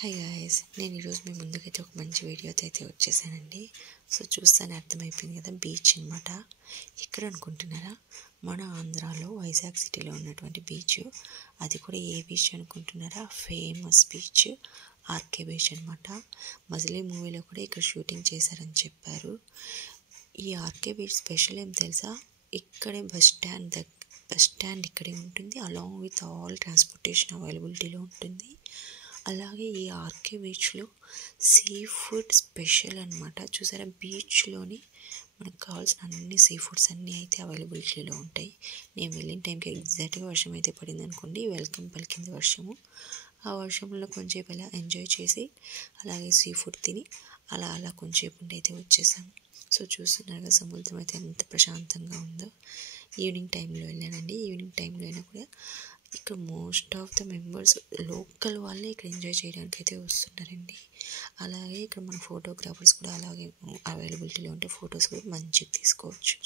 Hi guys, నేను ఈరోజు మీ ముందుకైతే ఒక మంచి వీడియోతో అయితే వచ్చేసానండి. సో చూస్తానే అర్థమైపోయింది కదా, బీచ్ అనమాట. ఎక్కడ అనుకుంటున్నారా? మన ఆంధ్రాలో వైజాగ్ సిటీలో ఉన్నటువంటి బీచ్. అది కూడా ఏ బీచ్ అనుకుంటున్నారా? ఫేమస్ బీచ్ ఆర్కే బీచ్ అనమాట. మజిలీ మూవీలో కూడా ఇక్కడ షూటింగ్ చేశారని చెప్పారు. ఈ ఆర్కే బీచ్ స్పెషల్ ఏం తెలుసా? ఇక్కడే బస్ స్టాండ్ ఇక్కడే ఉంటుంది. అలాంగ్ విత్ ఆల్ ట్రాన్స్పోర్టేషన్ అవైలబిలిటీలో ఉంటుంది. అలాగే ఈ ఆర్కే బీచ్లో సీ ఫుడ్ స్పెషల్ అనమాట. చూసారా, బీచ్లోని మనకు కావాల్సిన అన్ని సీ ఫుడ్స్ అన్నీ అయితే అవైలబిలిటీలో ఉంటాయి. నేను వెళ్ళిన టైంకి ఎగ్జాక్ట్గా వర్షం అయితే పడింది అనుకోండి. వెల్కమ్ పలికింది వర్షము. ఆ వర్షంలో కొంచెంసేపు అలా ఎంజాయ్ చేసి అలాగే సీ ఫుడ్ తిని అలా కొంచెంసేపు ఉండి అయితే వచ్చేసాము. సో చూస్తున్నారుగా సముద్రం అయితే ఎంత ప్రశాంతంగా ఉందో. ఈవినింగ్ టైంలో వెళ్ళానండి. ఈవినింగ్ టైంలో అయినా కూడా ఇక్కడ most of the members local వాళ్ళే ఇక్కడ ఎంజాయ్ చేయడానికి అయితే వస్తున్నారండి. అలాగే ఇక్కడ మన ఫోటోగ్రాఫర్స్ కూడా అలాగే అవైలబిలిటీలో ఉంటే ఫొటోస్ కూడా మంచిగా తీసుకోవచ్చు.